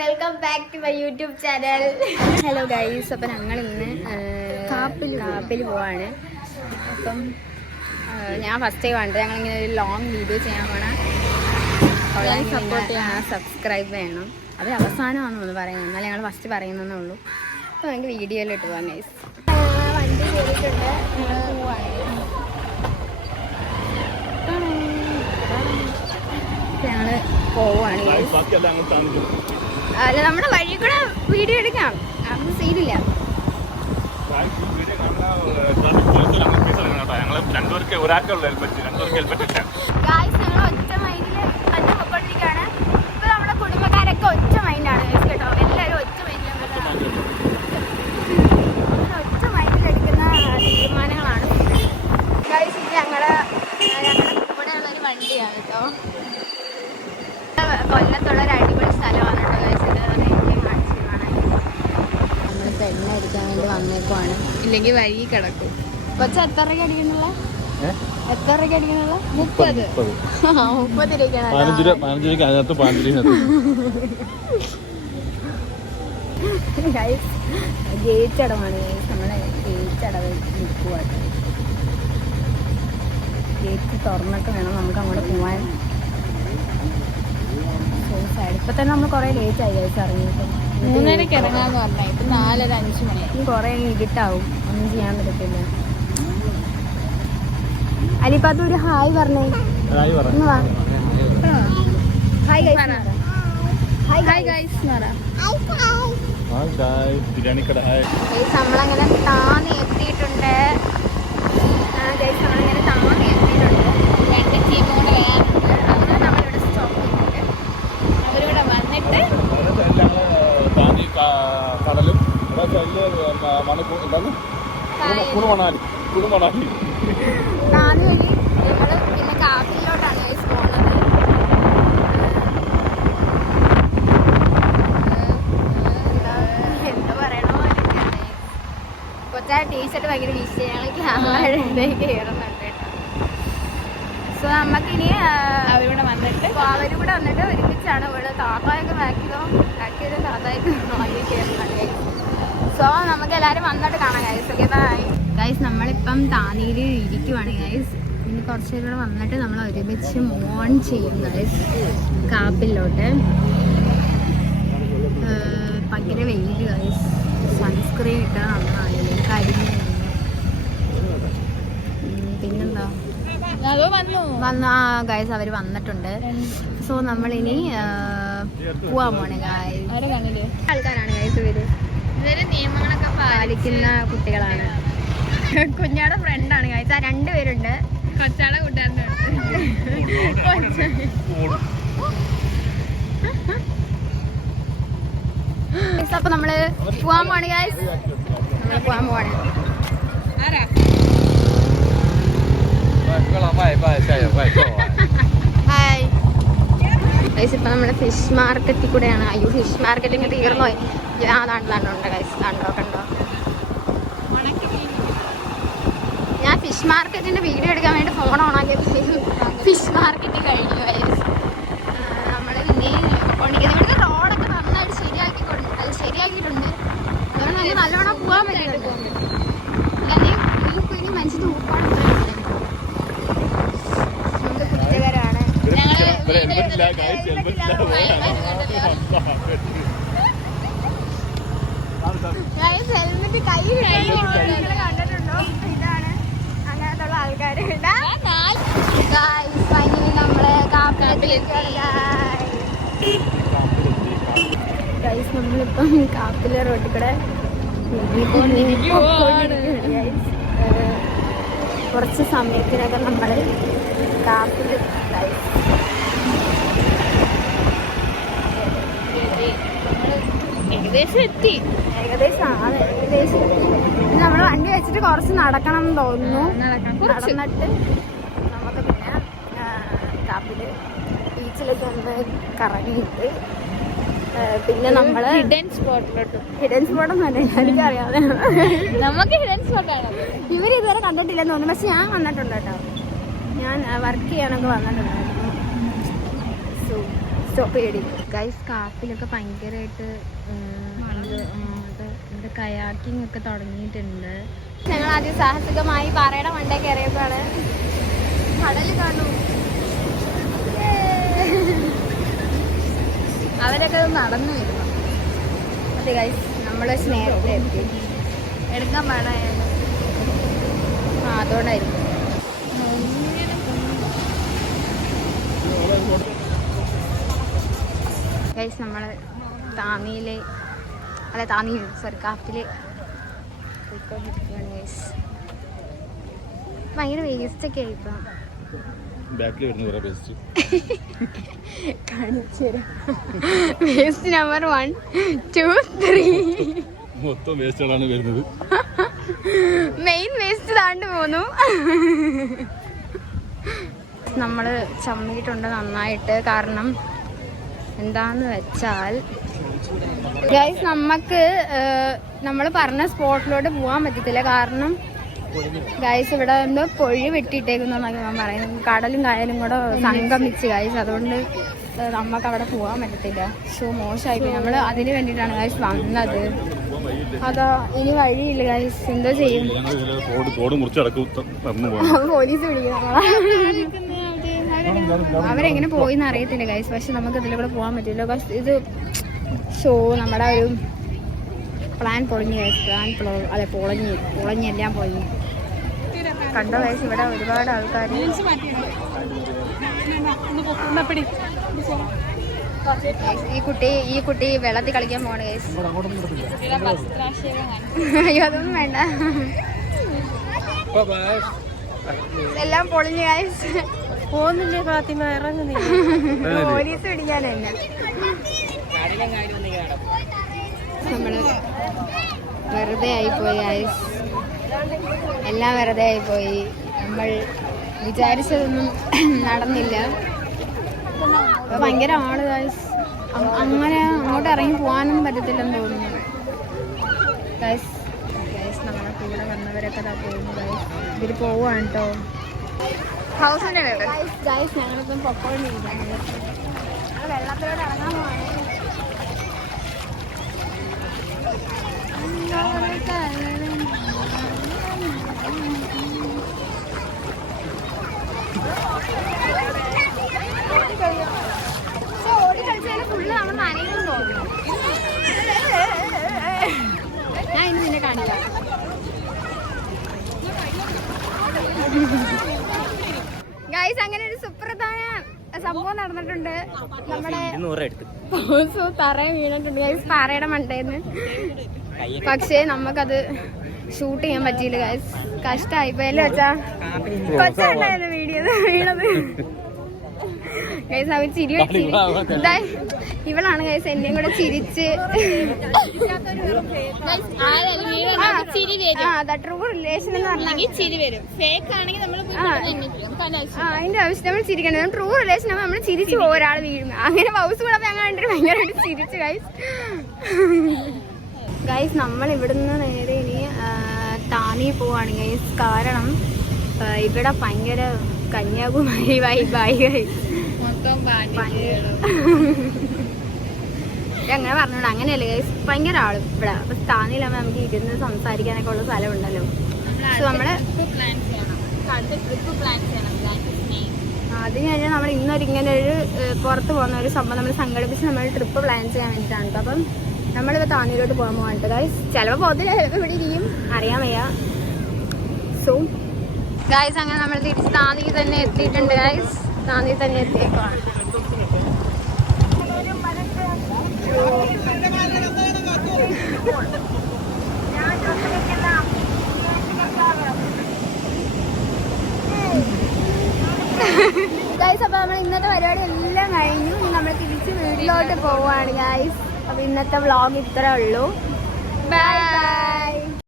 Welcome back to my YouTube channel. Hello guys, അപ്പം ഞങ്ങൾ ഇന്ന് കാപ്പിൽ പോവാണ്. അപ്പം ഞാൻ ഫസ്റ്റ് ടൈം കണ്ടത്. ഞങ്ങളിങ്ങനെ ഒരു ലോങ് വീഡിയോ ചെയ്യാൻ പോകണം. സപ്പോർട്ട് ചെയ്യണം, സബ്സ്ക്രൈബ് ചെയ്യണം. അത് അവസാനമാണെന്ന് പറയുന്നത്, എന്നാലും ഞങ്ങൾ ഫസ്റ്റ് പറയുന്നതേ ഉള്ളൂ. അപ്പോൾ നമുക്ക് വീഡിയോയിലിട്ട് പോകാം ഗൈസ്. വണ്ടി കയറിയിട്ടുണ്ട്, പോവാണ്. ഞങ്ങള് പോവാണ്. അല്ല, നമ്മുടെ വഴി കൂടെ വീഡിയോ എടുക്കാം, അതൊന്നും സീനില്ല. ഞങ്ങൾ ഒറ്റ മൈൻഡില് തന്നെ പൊക്കോണ്ടിരിക്കുകയാണ്. ഇപ്പൊ നമ്മുടെ കുടുംബക്കാരൊക്കെ ഒറ്റ മൈൻഡാണ് കേട്ടോ. എല്ലാവരും ഒറ്റ മൈൻഡിലെടുക്കുന്ന തീരുമാനങ്ങളാണ്. ഗൈസ്, ഇത് ഞങ്ങളുടെ കൂടെയുള്ള ഒരു വണ്ടിയാണ് കേട്ടോ. കൊല്ലത്തുള്ള ഒരു അടിപൊളി സ്ഥലമാണ് കേട്ടോ ഗൈസ്. നമ്മളിപ്പോൾ എണ്ണ അടിക്കാൻ വേണ്ടി വന്നേക്കുവാണ്, ഇല്ലെങ്കിൽ വഴി കിടക്കും. കൊച്ചു എത്ര രൂപയ്ക്ക് അടിക്കുന്നുള്ള? എത്ര രൂപയ്ക്ക് അടിക്കുന്നുള്ള? 30 രൂപയ്ക്കാണ്. ഗൈസ്, ഗേറ്റ് അടവാണ് ഗൈസ്. നമ്മളെ ഗേറ്റ് അടവ് നിൽക്കുവാട്ടോ. ഗേറ്റ് തുറന്നിട്ട് വേണം നമുക്ക് അങ്ങോട്ട് പോവാൻ. ഇപ്പൊ തന്നെ നമ്മൾ കുറെ ലേറ്റ് ആയി ഗൈസ് ഇറങ്ങിയിട്ട്. 3:30 ഇറങ്ങാന്ന് പറഞ്ഞാൽ ഇപ്പൊ 4:05 മണി. ഇനി കുറെ ഇരുട്ടാവും, ഒന്നും ചെയ്യാൻ പറ്റത്തില്ല. അലിപ്പാത്ത ഒരു ഹായ് പറഞ്ഞേ. ഹായ് നമ്മളങ്ങനെ താന്ന് എത്തിയിട്ടുണ്ട്. നമ്മളങ്ങനെ താന്ന് എത്തിയിട്ടുണ്ട്. 2 ടീം കൂടെ വരാനുണ്ട്. അതിന് നമ്മളിവിടെ സ്റ്റോപ്പ് ചെയ്തിട്ടുണ്ട്. അവരിവിടെ വന്നിട്ട് കടലും താന്ന് വഴി ഞങ്ങള് പിന്നെ കാപ്പിലോട്ടാണ് ഗൈസ് പോകുന്നത്. എന്താ പറയണോ, കൊച്ചാ ടീഷർട്ട് ഭയങ്കര വീശി ഞങ്ങൾ ക്യാമറയിലേക്ക് കയറുന്നുണ്ട്. സോ നമുക്കിനി അവരിവിടെ വന്നിട്ട് ഒരുമിച്ചാണ് ഇവിടെ. താത്തായൊക്കെ ബാക്ക് ചെയ്ത് താത്തായൊക്കെ കയറുന്നുണ്ട്. സോ നമുക്ക് എല്ലാവരും വന്നിട്ട് കാണാം ഗൈസ്. Okay bye guys. നമ്മളിപ്പം താനീയിൽ ഇരിക്കുവാണ് ഗൈസ്. ഇനി കുറച്ച് പേര് വന്നിട്ട് നമ്മൾ ഒരുമിച്ച് മോൺ ചെയ്യും ഗൈസ് കാപ്പിലോട്ട്. ഭയങ്കര വെയിൽ ഗൈസ്. സൺസ്ക്രീൻ ഇട്ടാൽ നന്നായില്ലേ, കരിഞ്ഞു. പിന്നെന്താ വന്നു ഗൈസ്, അവർ വന്നിട്ടുണ്ട്. സോ നമ്മളിനി പോവാൻ പോണേ ഗൈസ്. ആൾക്കാരാണ് ഗൈസ് ഇവര് നിയമങ്ങളൊക്കെ പാലിക്കുന്ന കുട്ടികളാണ്. കുഞ്ഞാടെ ഫ്രണ്ടാണ് ഗൈസ്. ആ 2 പേരുണ്ട്. കൊച്ചാടെ കൂട്ടുകാരൻ്റെ അപ്പൊ നമ്മള് പോവാൻ പോവാണ് ഗൈസ്. നമ്മള് പോവാൻ പോവാണ്. Hi guys. ഇപ്പൊ നമ്മുടെ ഫിഷ് മാർക്കറ്റിൽ കൂടെയാണ്. അയ്യോ, ഫിഷ് മാർക്കറ്റിങ് തീർന്നു പോയി. അതാണ്ട് ഗൈസ്, കണ്ടോ. ഞാൻ ഫിഷ് മാർക്കറ്റിന്റെ വീഡിയോ എടുക്കാൻ വേണ്ടി ഫോൺ ഓണാക്കിയപ്പോഴത്തേക്കും ഫിഷ് മാർക്കറ്റ് കഴിഞ്ഞു ഗൈസ്. നമ്മള് പിന്നെയും കൊണ്ടിരിക്കുന്നത്. ഇവിടുത്തെ റോഡൊക്കെ നന്നായിട്ട് ശരിയാക്കിയിട്ടുണ്ട്. അതുകൊണ്ട് നമുക്ക് നല്ലോണം പോകാൻ പറ്റുന്നുണ്ട്. അല്ലെങ്കിൽ ഇനി മനുഷ്യന് ഊപ്പാണ്. നമുക്ക് കുറ്റകരമാണ്. ഹെൽമെറ്റ് കയ്യിൽ കണ്ടിട്ടുണ്ടോ? ഇതാണ് അങ്ങനത്തുള്ള ആൾക്കാര്. നമ്മളെ ഗൈസ്, നമ്മളിപ്പം കാപ്പിലെ റോഡിൽ കൂടെ കുറച്ച് സമയത്തിനകം നമ്മൾ കാപ്പിൽ ഏകദേശം നമ്മൾ വണ്ടി വെച്ചിട്ട് കുറച്ച് നടക്കണം എന്ന് തോന്നുന്നു. നടന്നിട്ട് നമുക്ക് പിന്നെ കാപ്പില് ബീച്ചിലൊക്കെ ഒന്ന് കറങ്ങിയിട്ട് പിന്നെ നമ്മള് ഹിഡൻ സ്പോട്ടൊന്നും അല്ല, എനിക്കറിയാതെ നമുക്ക് ഹിഡൻ സ്പോട്ടാണ്. ഇവര് ഇതുവരെ കണ്ടിട്ടില്ലെന്ന് തോന്നുന്നു. പക്ഷെ ഞാൻ വന്നിട്ടുണ്ട് കേട്ടോ. ഞാൻ വർക്ക് ചെയ്യാനൊക്കെ വന്നിട്ടുണ്ടായിരുന്നു. Stop ചെയ്യടി guys. കാപ്പിലൊക്കെ ഭയങ്കരമായിട്ട് ഇവിടെ കയാക്കിംഗ് ഒക്കെ തുടങ്ങിയിട്ടുണ്ട്. ഞങ്ങൾ ആദ്യം സാഹസികമായി പാറയുടെ മണ്ടേ കയറിയപ്പോഴാണ് കടൽ കാണും. അവരൊക്കെ നടന്നു വരുന്നു. അതെ ഗൈസ്, നമ്മൾ നേരത്തെ എത്തി. എടുക്കാൻ പാടായാലും അതുകൊണ്ടായിരിക്കും. ഗൈസ്, നമ്മൾ താന്നിയിലെ കാപ്പില് പോയിക്കൊണ്ടിരിക്കുകയാണ് ഗൈസ്. ഭയങ്കര വേസ്റ്റൊക്കെ ആയി ഇപ്പം. കാണിച്ചു തരാം. വേസ്റ്റ് നമ്പർ 1, 2, 3 മൊത്തം വേസ്റ്റുകളാണ് വരുന്നത്. മെയിൻ വേസ്റ്റ് താണ്ട് പോന്നു. നമ്മൾ ചമ്മിയിട്ടുണ്ട് നന്നായിട്ട്. കാരണം എന്താന്ന് വെച്ചാൽ ഗൈസ്, നമ്മൾ പറഞ്ഞ സ്പോട്ടിലോട്ട് പോകാൻ പറ്റത്തില്ല. കാരണം ഗൈസ് ഇവിടെ എന്തോ പൊഴി വെട്ടിയിട്ടേക്കുന്നൊക്കെ ഞാൻ പറയുന്നത്. കടലും കായലും കൂടെ സംഗമിച്ച് ഗൈസ്. അതുകൊണ്ട് നമുക്ക് അവിടെ പോകാൻ പറ്റത്തില്ല. സോ മോശമായിപ്പോയി. നമ്മൾ അതിന് വേണ്ടിയിട്ടാണ് ഗൈസ് വന്നത്. അതാ ഇനി വഴിയില്ല ഗൈസ്. എന്തോ ചെയ്യും? പോലീസ് വിളിക്കും. അവരെങ്ങനെ പോയിന്ന് അറിയത്തില്ല ഗൈസ്. പക്ഷെ നമുക്ക് ഇതിൽ കൂടെ പോകാൻ പറ്റില്ല. ഇത് ഷോ നമ്മുടെ ഒരു പ്ലാൻ പൊളിഞ്ഞു ഗൈസ്. പൊളഞ്ഞെല്ലാം പൊളിഞ്ഞു. കണ്ടോ ഗൈസ്, ഇവിടെ ഒരുപാട് ആൾക്കാർ. ഈ കുട്ടി വെള്ളത്തിൽ കളിക്കാൻ പോവാണ് ഗൈസ്. അയ്യോ, അതൊന്നും വേണ്ട. എല്ലാം പൊളിഞ്ഞു ഗൈസ്. പോകുന്നില്ലേ ഫാത്തിമ? ഇറങ്ങുന്നില്ല. പോലീസ് പിടിക്കാനല്ല. നമ്മള് വെറുതെ ആയിപ്പോയി ഗൈസ്. എല്ലാം വെറുതെ ആയിപ്പോയി. നമ്മൾ വിചാരിച്ചതൊന്നും നടന്നില്ല. ഭയങ്കര ആള് ഗൈസ്. അങ്ങനെ അങ്ങോട്ട് ഇറങ്ങി പോകാനൊന്നും പറ്റത്തില്ലെന്ന് തോന്നുന്നു ഗൈസ്. നമ്മളെ കൂടെ വന്നവരൊക്കെ പോകുന്നു ഗൈസ്. ഇവര് പോവാണ് കേട്ടോ. ഗൈസ്, ഞങ്ങളിപ്പം പൊക്കോണ്ടിരിക്കുകയാണ്. വെള്ളത്തിലോട്ട് ഇറങ്ങാൻ പോവാണ്. ഓടിക്കളിച്ചാല് ഫുള്ള് നമ്മൾ നനയും തോന്നുന്നു. ഞാൻ ഇനി നിന്നെ കാണിക്കാം. ഗൈസ്, അങ്ങനെ ഒരു സുപ്രധാന സംഭവം നടന്നിട്ടുണ്ട്. നമ്മുടെ തറയെ വീണിട്ടുണ്ട് ഗൈസ്, പാറയുടെ മണ്ടേന്ന്. പക്ഷേ നമുക്കത് ഷൂട്ട് ചെയ്യാൻ പറ്റിയില്ല ഗൈസ്. കഷ്ടമായിപ്പോയല്ലേ വെച്ചാ. കൊച്ചുണ്ടായിരുന്നു വീഡിയോ വീണത് ഗൈസ്. അവർ ഇവളാണ് ഗൈസ് എന്നെയും കൂടെ ചിരിച്ച്. ട്രൂ റിലേഷൻ എന്ന് പറഞ്ഞാൽ അതിന്റെ ആവശ്യം നമ്മൾ ചിരിക്കണം. ട്രൂ റിലേഷൻ ആകുമ്പോൾ നമ്മൾ ചിരിച്ചു പോകും ഒരാൾ വീഴും. അങ്ങനെ ഹൗസ് കൂടെ ഞങ്ങൾ കണ്ടിട്ട് ഭയങ്കരമായിട്ട് ചിരിച്ചു ഗൈസ്. ഗൈസ്, നമ്മൾ ഇവിടുന്ന് നേരെ ഇനി താനി പോവാണ് ഗൈസ്. കാരണം ഇവിടെ ഭയങ്കര കന്യാകുമാരി വൈബായി ഗൈസ്. അങ്ങനെ പറഞ്ഞോണ്ട് അങ്ങനെയല്ലേ ഗൈസ്. ഭയങ്കര ആള് ഇവിടെ. അപ്പൊ താനിയിലാകുമ്പോൾ നമുക്ക് ഇരുന്ന് സംസാരിക്കാനൊക്കെ ഉള്ള സ്ഥലമുണ്ടല്ലോ. സോ നമ്മള് അത് കഴിഞ്ഞാൽ നമ്മൾ ഇങ്ങനെ ഒരു പുറത്ത് പോകുന്ന ഒരു സംഭവം നമ്മൾ സംഘടിപ്പിച്ച് നമ്മൾ ട്രിപ്പ് പ്ലാൻ ചെയ്യാൻ വേണ്ടിയിട്ടാണ്. അപ്പം നമ്മളിപ്പോൾ താന്നിയിലോട്ട് പോകാൻ പോകാനുണ്ട് ഗൈസ്. ചിലപ്പോൾ പോകത്തില്ല, ചിലപ്പോൾ ഇവിടെ ഇരിക്കും, അറിയാൻ വയ്യ. സോ ഗൈസ്, അങ്ങനെ നമ്മൾ തിരിച്ച് താന്നി തന്നെ എത്തിയിട്ടുണ്ട് ഗൈസ്. താന്നി തന്നെ എത്തിയേക്കാണ്. ഗൈസ്, അപ്പോൾ നമ്മൾ ഇന്നത്തെ പരിപാടി എല്ലാം കഴിഞ്ഞു. നമ്മൾ തിരിച്ച് വീട്ടിലോട്ട് പോവുകയാണ് ഗൈസ്. അപ്പോൾ ഇന്നത്തെ വ്ളോഗ് ഇത്രേ ഉള്ളൂ. ബൈ.